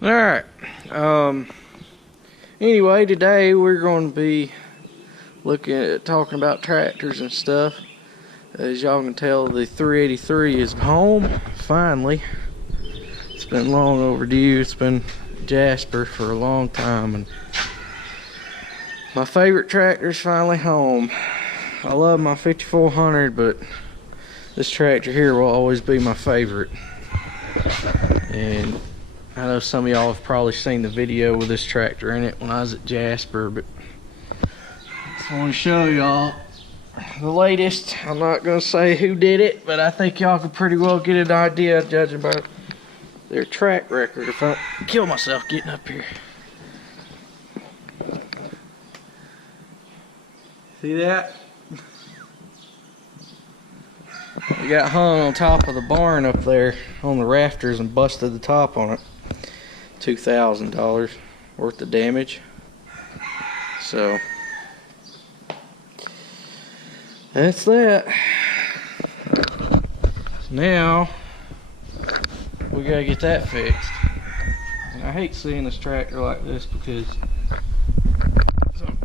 Alright, anyway, today we're going to be talking about tractors and stuff. As y'all can tell, the 383 is home, finally. It's been long overdue. It's been Jasper for a long time, and my favorite tractor's finally home. I love my 5400, but this tractor here will always be my favorite. And I know some of y'all have probably seen the video with this tractor in it when I was at Jasper, but I want to show y'all the latest. I'm not going to say who did it, but I think y'all could pretty well get an idea judging by their track record if I kill myself getting up here. See that? We got hung on top of the barn up there on the rafters and busted the top on it. $2,000 worth of damage. So that's that. Now we gotta get that fixed. And I hate seeing this tractor like this because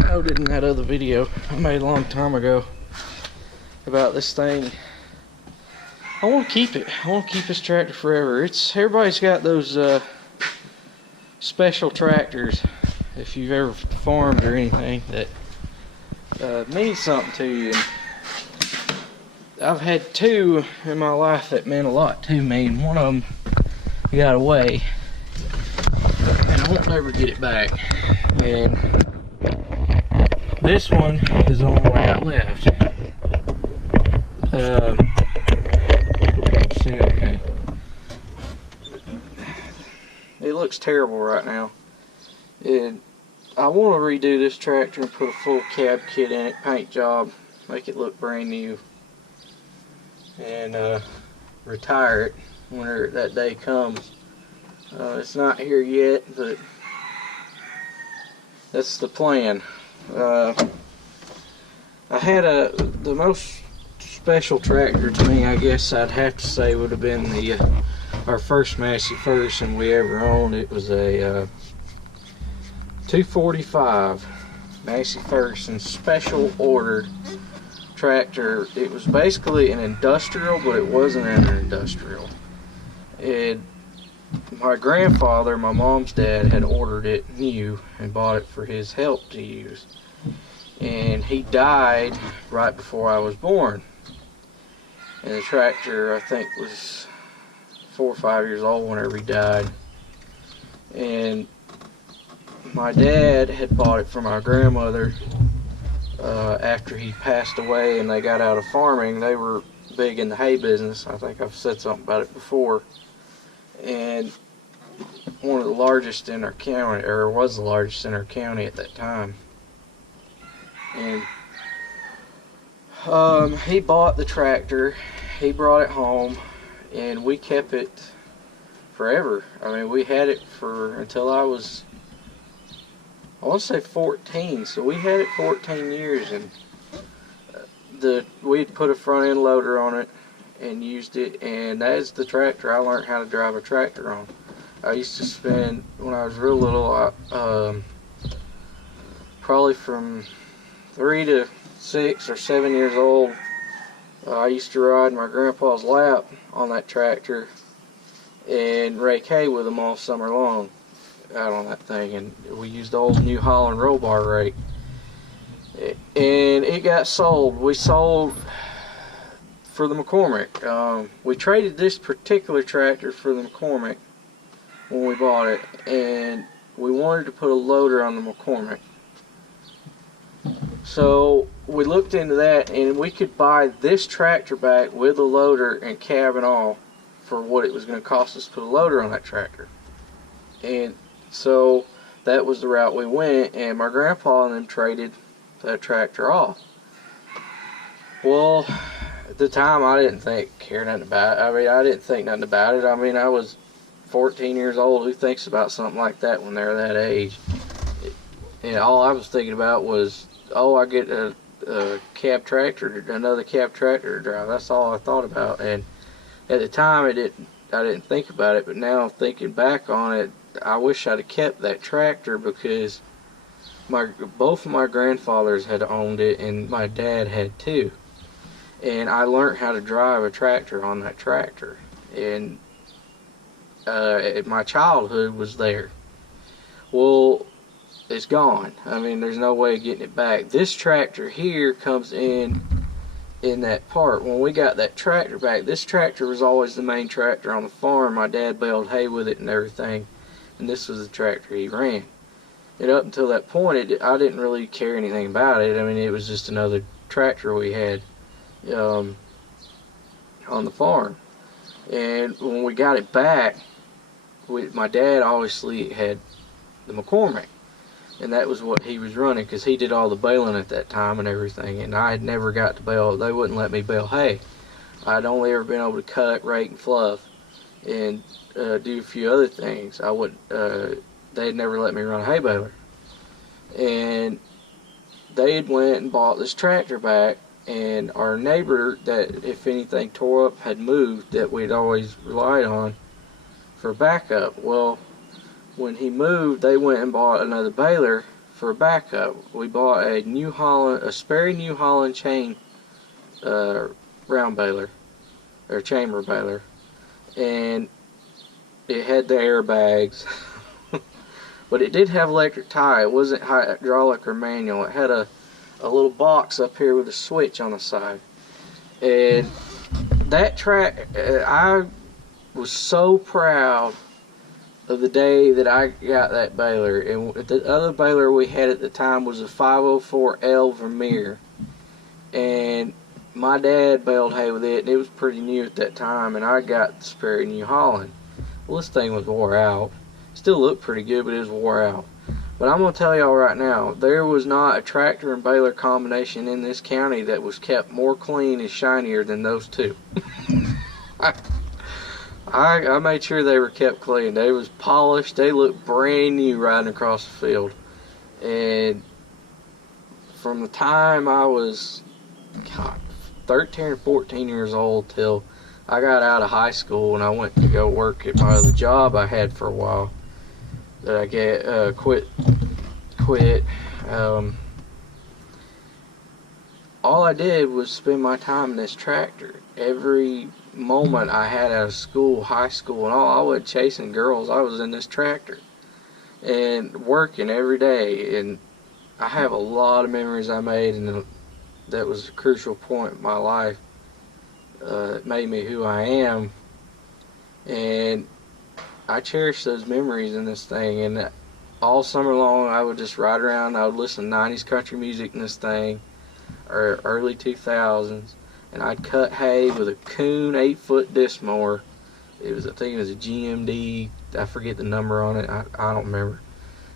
I noted in that other video I made a long time ago about this thing. I want to keep it. I want to keep this tractor forever. Everybody's got those special tractors, if you've ever farmed or anything, that means something to you. And I've had two in my life that meant a lot to me, and one of them got away, and I won't ever get it back. And this one is the only one I got left. Okay. It looks terrible right now. I want to redo this tractor and put a full cab kit in it, paint job, make it look brand new, and retire it whenever that day comes. It's not here yet, but that's the plan. I had the most special tractor to me, I guess I'd have to say, would have been our first Massey Ferguson we ever owned. It was a 245 Massey Ferguson special ordered tractor. It was basically an industrial, but it wasn't an industrial. My grandfather, my mom's dad, had ordered it new and bought it for his help to use. And he died right before I was born. And the tractor, I think, was 4 or 5 years old whenever he died. And my dad had bought it from my grandmother after he passed away and they got out of farming. They were big in the hay business. I think I've said something about it before. And one of the largest in our county, or was the largest in our county at that time. And he bought the tractor, he brought it home, and we kept it forever. I mean, we had it until I was, I want to say 14, so we had it 14 years, and we'd put a front end loader on it and used it, and that is the tractor I learned how to drive a tractor on. I used to spend, when I was real little, probably from 3 to 6 or 7 years old, I used to ride my grandpa's lap on that tractor and rake hay with him all summer long out on that thing. And we used the old New Holland roll bar rake, and it got sold. We sold for the McCormick. We traded this particular tractor for the McCormick when we bought it, and we wanted to put a loader on the McCormick. So we looked into that, and we could buy this tractor back with a loader and cab and all for what it was going to cost us to put a loader on that tractor. And so that was the route we went, and my grandpa and them traded that tractor off. Well, at the time I didn't care nothing about it. I mean, I didn't think nothing about it. I mean, I was 14 years old. Who thinks about something like that when they're that age? And all I was thinking about was, oh, I get a cab tractor, another cab tractor to drive. That's all I thought about. And at the time, I didn't think about it. But now, thinking back on it, I wish I'd have kept that tractor because both of my grandfathers had owned it and my dad had too. And I learned how to drive a tractor on that tractor. And my childhood was there. Well, it's gone. I mean, there's no way of getting it back. This tractor here comes in that part. When we got that tractor back, this tractor was always the main tractor on the farm. My dad baled hay with it and everything, and this was the tractor he ran. And up until that point, I didn't really care anything about it. I mean, it was just another tractor we had on the farm. And when we got it back, my dad obviously had the McCormick, and that was what he was running because he did all the baling at that time and everything, and I had never got to bale. They wouldn't let me bale hay. I'd only ever been able to cut, rake, and fluff and do a few other things. They'd never let me run a hay baler. And they had went and bought this tractor back, and our neighbor that, if anything tore up, had moved, that we'd always relied on for backup. Well, when he moved, they went and bought another baler for backup. We bought a Sperry New Holland chain round baler, or chamber baler, and it had the airbags, but it did have electric tie. It wasn't hydraulic or manual. It had a little box up here with a switch on the side. And that I was so proud of the day that I got that baler. And the other baler we had at the time was a 504L Vermeer, and my dad baled hay with it, and it was pretty new at that time, and I got the Sperry New Holland. Well, this thing was wore out. Still looked pretty good, but it was wore out. But I'm going to tell y'all right now, there was not a tractor and baler combination in this county that was kept more clean and shinier than those two. I made sure they were kept clean. They was polished. They looked brand new riding across the field. And from the time I was 13 or 14 years old till I got out of high school and I went to go work at my other job I had for a while, that I quit. All I did was spend my time in this tractor. Every moment I had out of school, high school and all, I wasn't chasing girls. I was in this tractor and working every day. And I have a lot of memories I made, and that was a crucial point in my life. It made me who I am, and I cherish those memories in this thing. And all summer long I would just ride around. I would listen to 90s country music in this thing, or early 2000s, and I'd cut hay with a Kuhn 8-foot disc mower. I think it was a GMD, I forget the number on it, I don't remember.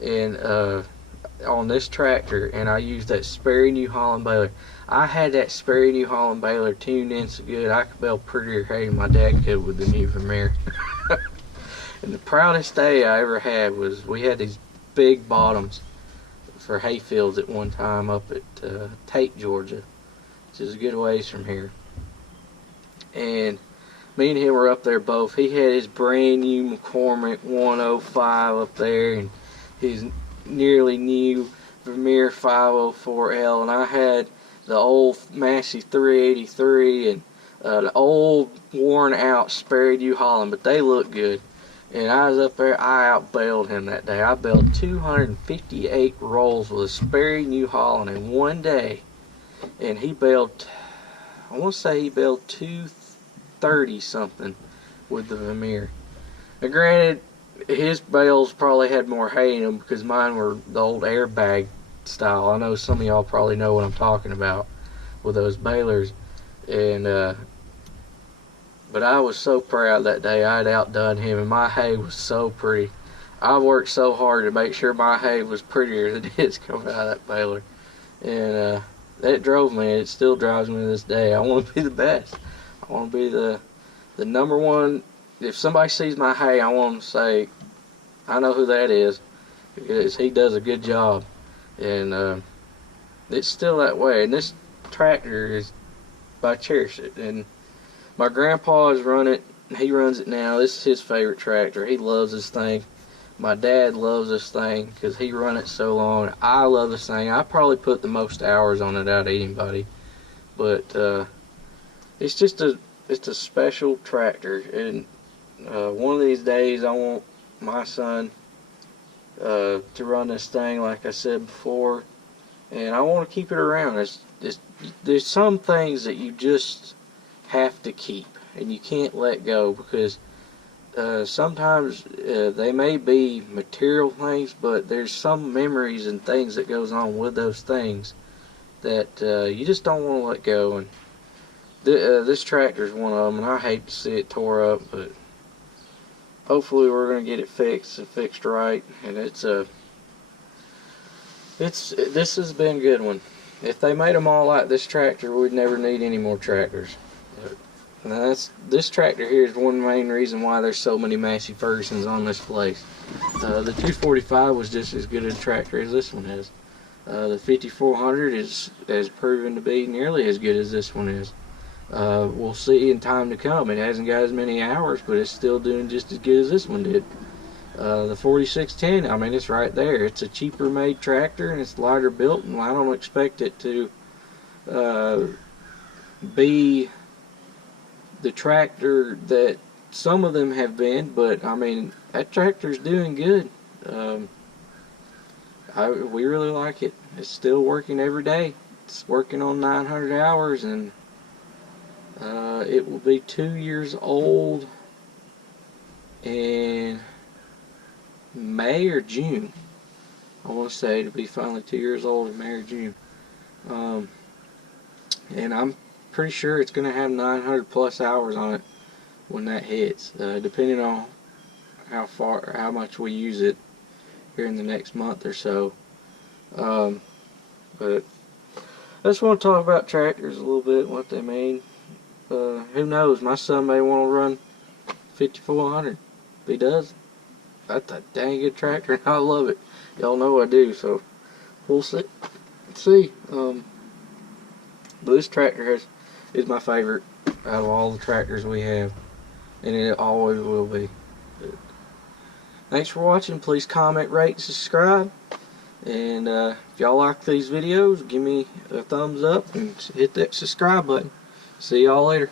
And on this tractor, and I used that Sperry New Holland baler. I had that Sperry New Holland baler tuned in so good I could bale prettier hay than my dad could with the new Vermeer. And the proudest day I ever had was we had these big bottoms for hay fields at one time up at Tate, Georgia, which is a good ways from here. And me and him were up there both. He had his brand new McCormick 105 up there, and his nearly new Vermeer 504L, and I had the old Massey 383 and the old worn out Sperry New Holland, but they looked good. And I was up there, I out-baled him that day. I baled 258 rolls with a Sperry New Holland in one day. And he baled, I want to say he baled 230 something with the Vermeer. Now granted, his bales probably had more hay in them because mine were the old airbag style. I know some of y'all probably know what I'm talking about with those balers. And but I was so proud that day. I had outdone him, and my hay was so pretty. I worked so hard to make sure my hay was prettier than his coming out of that baler. And that drove me, and it still drives me to this day. I want to be the best. I want to be the number one. If somebody sees my hay, I want them to say, I know who that is, because he does a good job. And it's still that way. And this tractor I cherish it. And my grandpa has run it. He runs it now. This is his favorite tractor. He loves this thing. My dad loves this thing because he run it so long. I love this thing. I probably put the most hours on it out of anybody. But it's just it's a special tractor, and one of these days I want my son to run this thing like I said before, and I want to keep it around. There's some things that you just have to keep and you can't let go, because sometimes they may be material things, but there's some memories and things that goes on with those things that you just don't want to let go. And this tractor is one of them, and I hate to see it tore up, but hopefully we're going to get it fixed and fixed right. And this has been a good one. If they made them all like this tractor, we'd never need any more tractors. And this tractor here is one main reason why there's so many Massey Fergusons on this place. The 245 was just as good a tractor as this one is. The 5400 has proven to be nearly as good as this one is. We'll see in time to come. It hasn't got as many hours, but it's still doing just as good as this one did. The 4610, I mean, it's right there. It's a cheaper made tractor and it's lighter built, and I don't expect it to be the tractor that some of them have been, but I mean, that tractor's doing good. We really like it. It's still working every day. It's working on 900 hours, and it will be 2 years old in May or June. I want to say it'll be finally 2 years old in May or June. And I'm pretty sure it's going to have 900 plus hours on it when that hits, depending on how much we use it here in the next month or so. But I just want to talk about tractors a little bit, what they mean. Who knows, my son may want to run 5400. If he does, that's a dang good tractor, and I love it. Y'all know I do, so we'll see. But this tractor is my favorite out of all the tractors we have, and it always will be. But thanks for watching. Please comment, rate, subscribe, and if y'all like these videos, give me a thumbs up and hit that subscribe button. See y'all later.